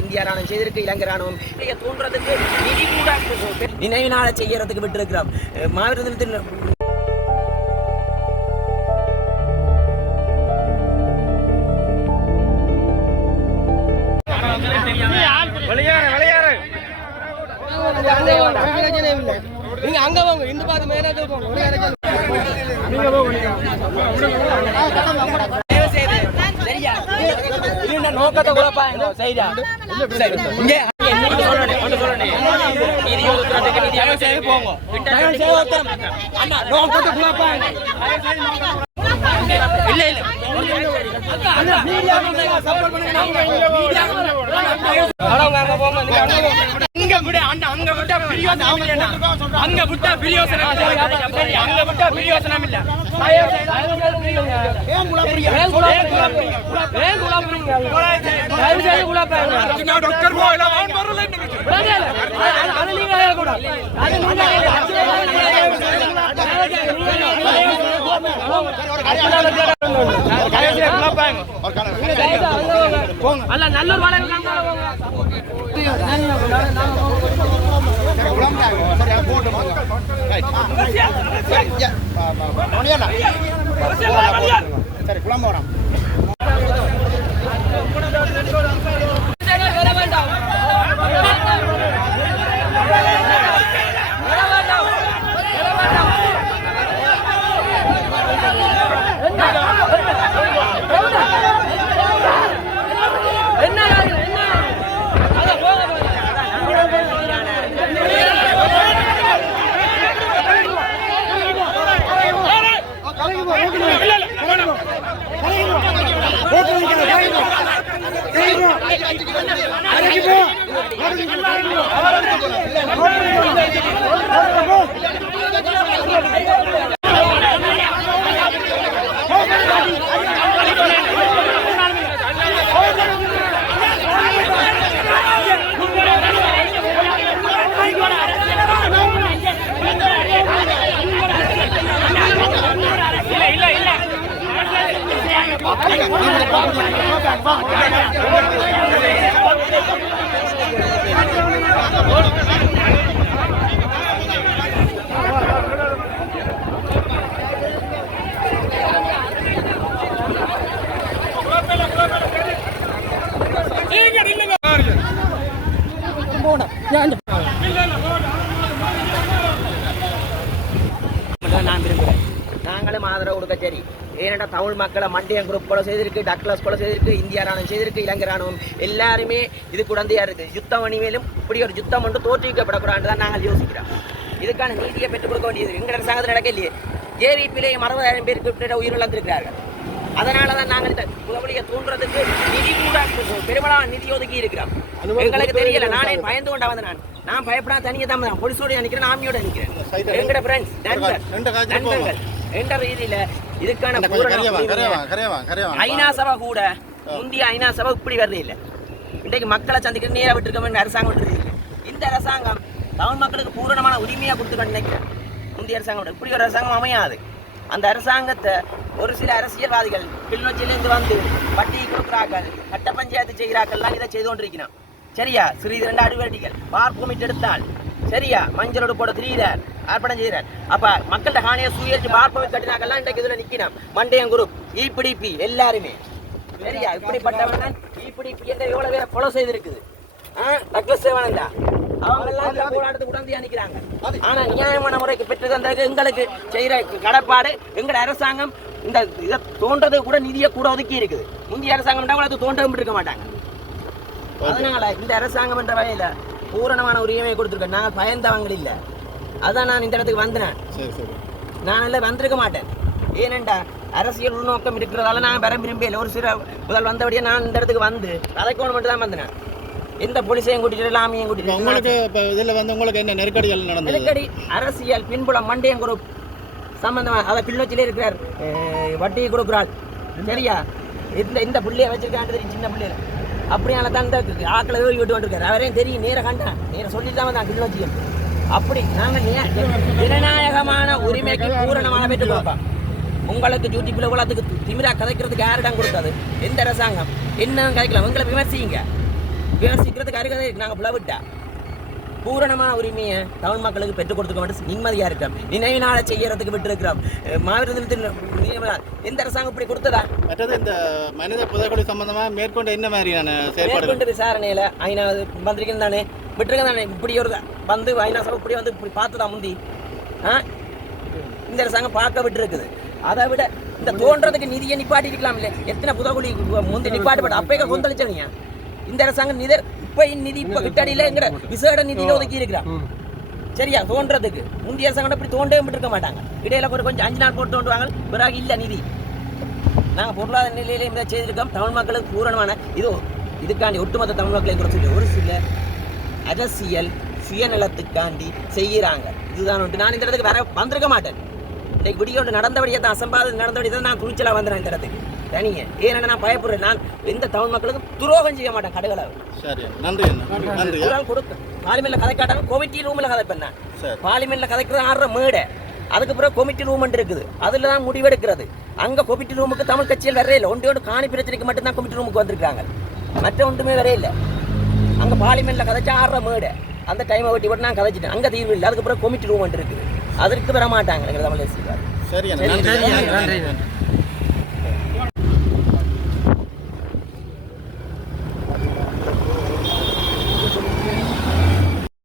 இந்திய ராணுவம் செய்திருக்கு, இலங்கை ராணுவம் தூண்டுறதுக்கு நிதி கூட நினைவு நாள செய்யறதுக்கு விட்டுருக்கிறோம். மாவீரர் தினத்தில் நீங்க அங்க போங்க, இந்த பாத்து மேனேஜர் போங்க. நீங்க போங்க நோக்கத்தை குழப்பாங்க. சரியா நோக்கத்தை குழப்பாங்க. இல்ல இல்ல அங்க விட்டா பிரியோசனம் இல்ல. நல்லூர் சரி குழம்பு வரோம். நான் விரும்புகிறேன். நாங்களும் ஆதரவு கொடுக்க சரி. ஏனென்றால் தமிழ் மக்களை மண்டியம் குரூப் கொலை செய்திருக்கு, டக்ளஸ் கொலை செய்திருக்கு, இந்திய ராணுவம் செய்திருக்கு, இலங்கை ராணுவம் எல்லாருமே இது குழந்தையா இருக்குது. யுத்தம் அணிமேலும் இப்படி ஒரு யுத்தம் ஒன்று தோற்றுவிக்கப்படக்கூடாது தான் நாங்கள் யோசிக்கிறோம். இதுக்கான நீதியை பெற்றுக் கொடுக்க வேண்டியது எங்கள் அரசாங்கத்தில் நடக்க இல்லையே. ஜேவிபியிலே 60,000 பேருக்கு உயிரிழந்திருக்கிறார்கள். அதனால தான் நாங்கள் இந்த புகவலியை தூண்டுறதுக்கு நிதி கூட பெருமளவான நிதி ஒதுக்கி இருக்கிறோம். எங்களுக்கு தெரியல. நானே பயந்து கொண்டா வந்து நான் பயப்படாத தனியாக தான் போலீஸோட நிற்கிறேன், ஆமியோட நிற்கிறேன். எங்கட ஃப்ரெண்ட்ஸ் நண்பர்கள் என்ற ரீதியில இதுக்கான ஐநா சபை கூட முந்தைய ஐநா சபை இப்படி வருது இல்லை. இன்றைக்கு மக்களை சந்திக்கிற நேராக விட்டுருக்கோம் அரசாங்கம் விட்டுருக்கு. இந்த அரசாங்கம் தமிழ் மக்களுக்கு பூரணமான உரிமையாக கொடுத்துக்கணும் நினைக்கிறேன். முந்தைய அரசாங்கம் இப்படி ஒரு அரசாங்கம் அமையாது. அந்த அரசாங்கத்தை ஒரு சில அரசியல்வாதிகள் கிளிநொச்சியிலிருந்து வந்து வட்டி கொடுக்குறார்கள், கட்ட பஞ்சாயத்து செய்கிறார்கள்லாம் இதை செய்து கொண்டிருக்கிறான். சரியா சிறிது 2 அடிவட்டிகள் பார்ப்போமிட்டு எடுத்தால் சரியா மஞ்சளோடு போட திரியிறார், ஆர்ப்பாட்டம் செய்கிறார். அப்ப மக்கள்கிட்ட காணியை சுயேற்றி பார்ப்போமிட்டு கட்டினாக்கெல்லாம் இன்றைக்கு இதுல நிற்கணும். மண்டையம் குரூப், இபிடிபி எல்லாருமே சரியா இப்படிப்பட்டவர்கள் இபிடிபி என்ற எவ்வளவு பேரை கொலை செய்திருக்குது. டக்ளஸ் சேவானந்தா அவங்க எல்லாம் போராட்டத்துக்கு உடந்தையா நிற்கிறாங்க. ஆனா நியாயமான முறைக்கு பெற்று தந்தது எங்களுக்கு செய்யற கடப்பாடு. எங்கட அரசாங்கம் இந்த இதை தோன்றது கூட நிதியை கூட ஒதுக்கி இருக்குது. முந்தைய அரசாங்கம் அது தோன்றவும் இருக்க மாட்டாங்க. அதனால இந்த அரசாங்கம் என்ற வகையில பூரணமான உரிமையை கொடுத்துருக்கேன். நாங்கள் பயந்தவங்க இல்லை. அதான் நான் இந்த இடத்துக்கு வந்தேன். நான் எல்லாம் வந்திருக்க மாட்டேன். ஏனென்றா அரசியல் உள்நோக்கம் இருக்கிறதால நான் வர விரும்பல. ஒரு சில முதல் வந்தபடியே நான் இந்த இடத்துக்கு வந்து கதைக்கோணம் மட்டும் தான் வந்தேன். எந்த போலீஸையும் கூட்டிட்டு எல்லாமையும் கூட்டிட்டு உங்களுக்கு இதில் வந்து உங்களுக்கு என்ன நெருக்கடிகள் நடந்தது? நெருக்கடி அரசியல் பின்புலம் மண்டையம் குரூப் சம்பந்தமா அதை கிளிநொச்சியிலே இருக்கிறார், வட்டியை கொடுக்குறாள். சரியா இந்த பிள்ளைய வச்சிருக்கான்னு தெரியும், சின்ன பிள்ளையில அப்படியால தான் இந்த ஆக்களை ஓய்வு விட்டு வந்துருக்காரு. அவரையும் தெரியும், நேர கண்டேன், நேர சொல்லிட்டு தான் வந்தான் கிளிநொச்சியும். அப்படி நாங்கள் ஜனநாயகமான உரிமைக்கு பூரணமான பெற்றுக் கொடுப்போம். உங்களுக்கு யூடியூப்ல உலகத்துக்கு திமிரா கதைக்கிறதுக்கு யாரிடம் கொடுத்தது? எந்த அரசாங்கம்? என்ன கதைக்கலாம்? உங்களை விமர்சிங்க. விமர்சிக்கிறதுக்கு அருகதை நாங்கள் பிளவிட்டா பூரணமான உரிமையை தமிழ் மக்களுக்கு பெற்றுக் கொடுத்துக்க மட்டும் நிம்மதியாக இருக்கிறோம். நினைவு நாளை செய்யறதுக்கு விட்டுருக்கிறோம். மாவீர தினத்தில் எந்த அரசாங்கம் இப்படி கொடுத்ததா? மற்றது இந்த மனித புதைக்குழி சம்பந்தமாக மேற்கொண்டு என்ன மாதிரியான செயல்பாடு? மேற்கொண்டு விசாரணையில் ஐநா வந்திருக்கேன் தானே, விட்டுருக்கேன் தானே. இப்படி ஒரு வந்து ஐநா சபை இப்படி வந்து இப்படி பார்த்துதான் முந்தி இந்த அரசாங்கம் பார்க்க விட்டுருக்குது. அதை விட இந்த தோன்றதுக்கு நிதியை நிப்பாட்டி இருக்கலாம் இல்லை? எத்தனை புதைக்குழி முந்தி நிப்பாட்டுப்பட்ட அப்பைக்க கொந்தளிச்சவங்க இந்த அரசாங்கம் இப்ப நிதி இப்ப கிட்டடியில எங்கிற விசேட நிதியில ஒதுக்கி இருக்கிறான். சரியா? தோன்றதுக்கு முந்தைய அரசாங்கம் இப்படி தோண்டவே இருக்க மாட்டாங்க. இடையில கொஞ்சம் 5 நாள் போட்டு தோண்டுவாங்க, பிறகு இல்ல நிதி. நாங்க பொருளாதார நிலையில இந்த செய்திருக்கோம். தமிழ் மக்களுக்கு பூரணமான இதுக்காண்டி ஒட்டுமொத்த தமிழ் மக்களை குறைச்சி ஒரு சில அரசியல் சுயநலத்துக்காண்டி செய்யறாங்க. இதுதான் ஒன்று. நான் இந்த இடத்துக்கு வேற வந்திருக்க மாட்டேன். இன்னைக்கு விடியோண்டு நடந்தபடியே தான் அசம்பாதம் நடந்தபடியே தான் நான் துணிச்சலா வந்துடுறேன் இந்த இடத்துக்கு தனியே. ஏன்னா நான் பயப்படுறேன். நான் எந்த தமிழ் மக்களுக்கும் துரோகம் செய்ய மாட்டேன். கடைகளை சரி, நன்றி. நன்றி. கொடுக்க பார்லிமெண்ட்ல கதை காட்டாங்க. கமிட்டி ரூம்ல கதை பண்ண பார்லிமெண்ட்ல கதைக்கிறது 6 மேடை. அதுக்கு பிறகு கமிட்டி ரூம் இருக்குது. அதுல தான் முடிவெடுக்கிறது. அங்க கமிட்டி ரூமுக்கு தமிழ் கட்சியில் வரவே இல்லை. ஒன்றோடு காணி பிரச்சனைக்கு மட்டும் தான் கமிட்டி ரூமுக்கு வந்திருக்காங்க. மற்ற ஒன்றுமே வரவே இல்லை. அங்க பார்லிமெண்ட்ல கதைச்சா 6 மேடை. அந்த டைமை வெட்டி விட்டு நான் கதைச்சிட்டேன். அங்க தீர்வு இல்லை. அதுக்கு பிறகு கமிட்டி ரூம் இருக்குது. அதற்கு வர மாட்டாங்க தமிழ். சரி, நன்றி.